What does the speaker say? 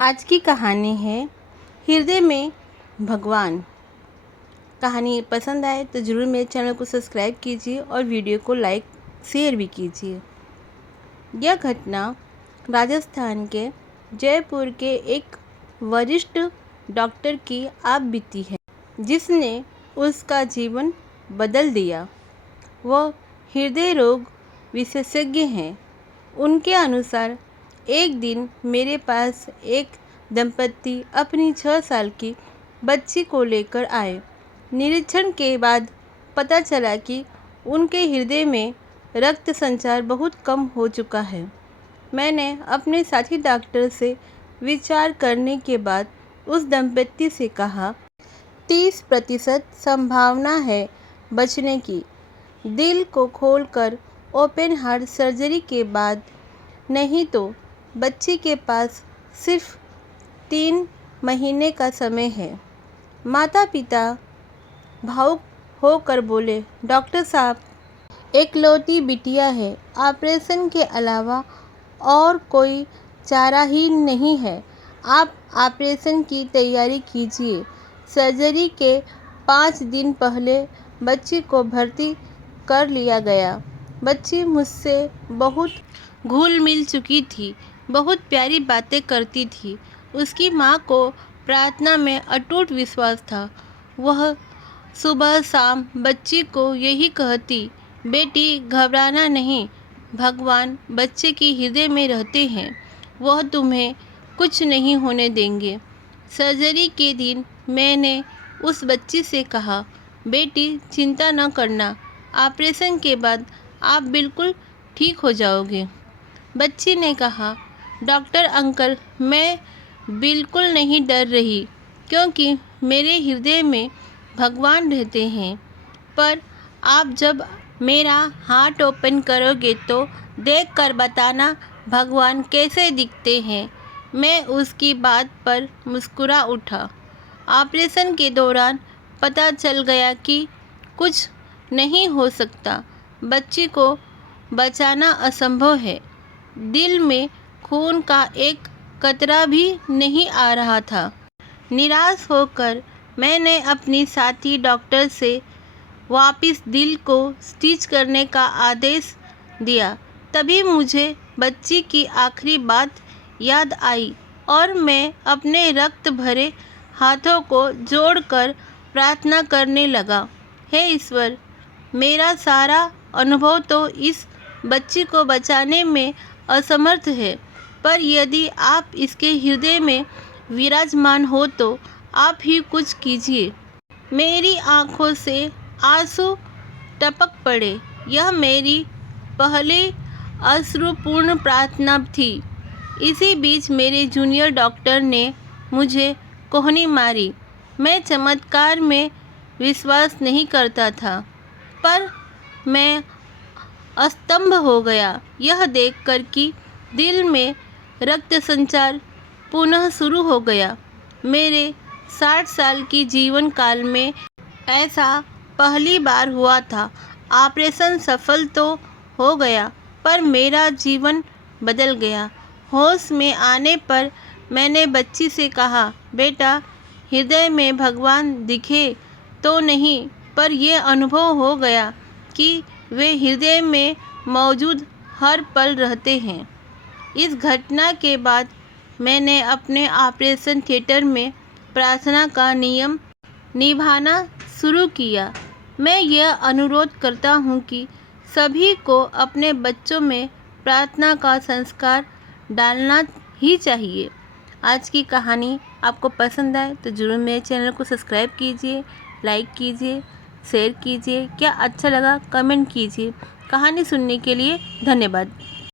आज की कहानी है हृदय में भगवान। कहानी पसंद आए तो ज़रूर मेरे चैनल को सब्सक्राइब कीजिए और वीडियो को लाइक शेयर भी कीजिए। यह घटना राजस्थान के जयपुर के एक वरिष्ठ डॉक्टर की आप बीती है, जिसने उसका जीवन बदल दिया। वह हृदय रोग विशेषज्ञ हैं। उनके अनुसार एक दिन मेरे पास एक दंपति अपनी 6 साल की बच्ची को लेकर आए। निरीक्षण के बाद पता चला कि उनके हृदय में रक्त संचार बहुत कम हो चुका है। मैंने अपने साथी डॉक्टर से विचार करने के बाद उस दंपति से कहा, 30% संभावना है बचने की। दिल को खोलकर ओपन हार्ट सर्जरी के बाद, नहीं तो बच्ची के पास सिर्फ 3 महीने का समय है। माता पिता भावुक होकर बोले, डॉक्टर साहब, एकलौती बिटिया है, ऑपरेशन के अलावा और कोई चारा ही नहीं है। आप ऑपरेशन की तैयारी कीजिए। सर्जरी के 5 दिन पहले बच्ची को भर्ती कर लिया गया। बच्ची मुझसे बहुत घुल मिल चुकी थी, बहुत प्यारी बातें करती थी। उसकी माँ को प्रार्थना में अटूट विश्वास था। वह सुबह शाम बच्ची को यही कहती, बेटी घबराना नहीं, भगवान बच्चे के हृदय में रहते हैं, वह तुम्हें कुछ नहीं होने देंगे। सर्जरी के दिन मैंने उस बच्ची से कहा, बेटी चिंता न करना, ऑपरेशन के बाद आप बिल्कुल ठीक हो जाओगे। बच्ची ने कहा, डॉक्टर अंकल, मैं बिल्कुल नहीं डर रही, क्योंकि मेरे हृदय में भगवान रहते हैं। पर आप जब मेरा हार्ट ओपन करोगे तो देख कर बताना भगवान कैसे दिखते हैं। मैं उसकी बात पर मुस्कुरा उठा। ऑपरेशन के दौरान पता चल गया कि कुछ नहीं हो सकता। बच्ची को बचाना असंभव है। दिल में खून का एक कतरा भी नहीं आ रहा था। निराश होकर मैंने अपनी साथी डॉक्टर से वापस दिल को स्टिच करने का आदेश दिया। तभी मुझे बच्ची की आखिरी बात याद आई और मैं अपने रक्त भरे हाथों को जोड़कर प्रार्थना करने लगा, हे ईश्वर, मेरा सारा अनुभव तो इस बच्ची को बचाने में असमर्थ है, पर यदि आप इसके हृदय में विराजमान हो तो आप ही कुछ कीजिए। मेरी आंखों से आंसू टपक पड़े। यह मेरी पहली अश्रुपूर्ण प्रार्थना थी। इसी बीच मेरे जूनियर डॉक्टर ने मुझे कोहनी मारी। मैं चमत्कार में विश्वास नहीं करता था, पर मैं स्तंभ हो गया यह देखकर कि दिल में रक्त संचार पुनः शुरू हो गया। मेरे 60 साल की जीवन काल में ऐसा पहली बार हुआ था। ऑपरेशन सफल तो हो गया, पर मेरा जीवन बदल गया। होश में आने पर मैंने बच्ची से कहा, बेटा, हृदय में भगवान दिखे तो नहीं, पर यह अनुभव हो गया कि वे हृदय में मौजूद हर पल रहते हैं। इस घटना के बाद मैंने अपने ऑपरेशन थिएटर में प्रार्थना का नियम निभाना शुरू किया। मैं यह अनुरोध करता हूँ कि सभी को अपने बच्चों में प्रार्थना का संस्कार डालना ही चाहिए। आज की कहानी आपको पसंद आए तो ज़रूर मेरे चैनल को सब्सक्राइब कीजिए, लाइक कीजिए, शेयर कीजिए। क्या अच्छा लगा कमेंट कीजिए। कहानी सुनने के लिए धन्यवाद।